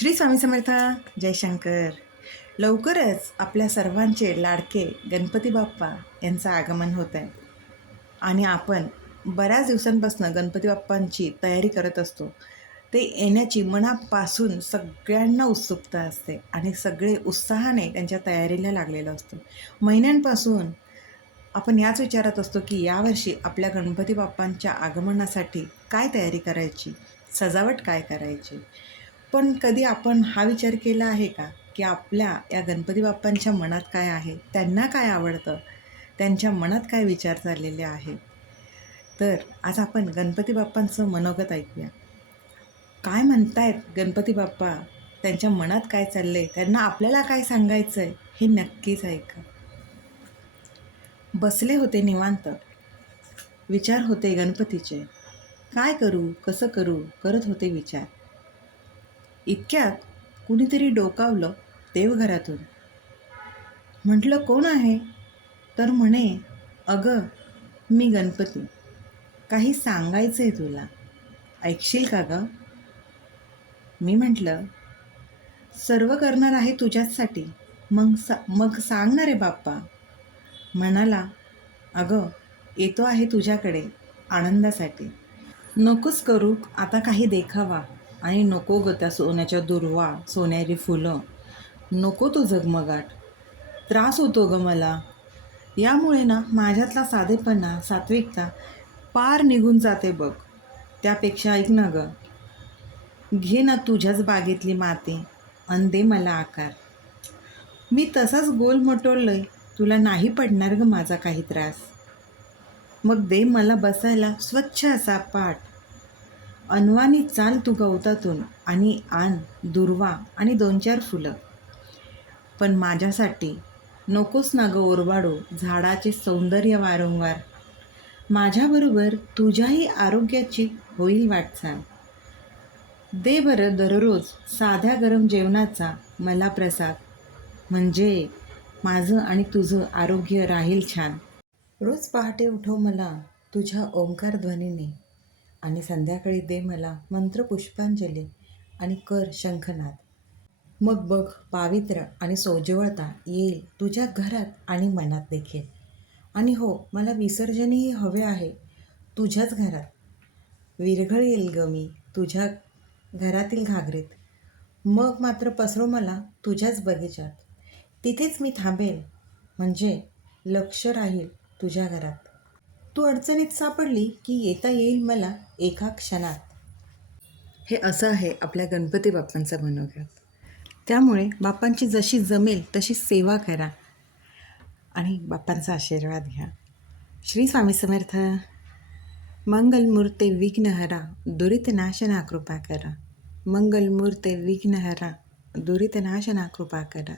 श्री स्वामी समर्थ जयशंकर लवकरच आपल्या सर्वांचे लाडके गणपती बाप्पा यांचं आगमन होत आहे आणि आपण बऱ्याच दिवसांपासून गणपती बाप्पांची तयारी करत असतो. ते येण्याची मनापासून सगळ्यांना उत्सुकता असते आणि सगळे उत्साहाने त्यांच्या तयारीला लागलेलं असतो. महिन्यांपासून आपण याच विचारात असतो की यावर्षी आपल्या गणपती बाप्पांच्या आगमनासाठी काय तयारी करायची? सजावट काय करायची? पण कधी आपण हा विचार केला आहे का? की आपल्या या गणपती बाप्पांच्या मनात काय आहे? त्यांना काय आवडतं? त्यांच्या मनात काय विचार चाललेले आहे? तर आज आपण गणपती बाप्पांचं मनोगत ऐकूया. काय म्हणतायत गणपती बाप्पा? त्यांच्या मनात काय चाललंय? त्यांना आपल्याला काय सांगायचं आहे हे नक्कीच ऐका. बसले होते निवांत. विचार होते गणपतीचे. काय करू? कसं करू? करत होते विचार. इतक्यात कुणीतरी डोकावलं देवघरातून. म्हटलं कोण आहे? तर म्हणे अगं मी गणपती. काही सांगायचं आहे तुला. ऐकशील का गं? मी म्हटलं सर्व करणार आहे तुझ्याचसाठी. मग सा मग सांगणार आहे बाप्पा. म्हणाला अगं येतो आहे तुझ्याकडे आनंदासाठी. नकोच करू आता काही देखावा. आणि नको ग त्या सोन्याच्या दुर्वा सोन्यारी फुलं. नको तो जगमगाट. त्रास होतो ग मला. यामुळे ना माझ्यातला साधेपणा सात्विकता पार निघून जाते बघ. त्यापेक्षा ऐक ना ग. घे ना तुझ्याच बागेतली माती अन दे मला आकार. मी तसाच गोल मटोललोय तुला नाही पडणार ग माझा काही त्रास. मग दे मला बसायला स्वच्छ असा पाठ. अनवानी चाल तू गवतातून आणि आण दुर्वा आणि दोन चार फुलं. पण माझ्यासाठी नकोस ना ग ओरबाडो झाडाचे सौंदर्य वारंवार. माझ्याबरोबर तुझ्याही आरोग्याची होईल वाटचाल. दे बरं दररोज साध्या गरम जेवणाचा मला प्रसाद. म्हणजे माझं आणि तुझं आरोग्य राहील छान. रोज पहाटे उठव मला तुझ्या ओंकार ध्वनीने. आणि संध्याकाळी दे मला मंत्र पुष्पांजली आणि कर शंखनाद. मग बघ पावित्र्य आणि सोजवळता येईल तुझ्या घरात आणि मनात देखील. आणि हो मला विसर्जनही हवे आहे तुझ्याच घरात. विरघळ येईल ग मी तुझ्या घरातील घागरीत. मग मात्र पसरो मला तुझ्याच बगीचात तिथेच मी थांबेल म्हणजे लक्ष राहील तुझ्या घरात. तू अडचणीत सापडली की येता येईल मला एका क्षणात. हे असं आहे आपल्या गणपती बाप्पांचं मनोगत. त्यामुळे बाप्पांची जशी जमेल तशी सेवा करा आणि बाप्पांचा आशीर्वाद घ्या. श्री स्वामी समर्थ मंगलमूर्ते विघ्नहरा दुरितनाशना कृपा करा. मंगलमूर्ते विघ्नहरा दुरितनाशना कृपा करा.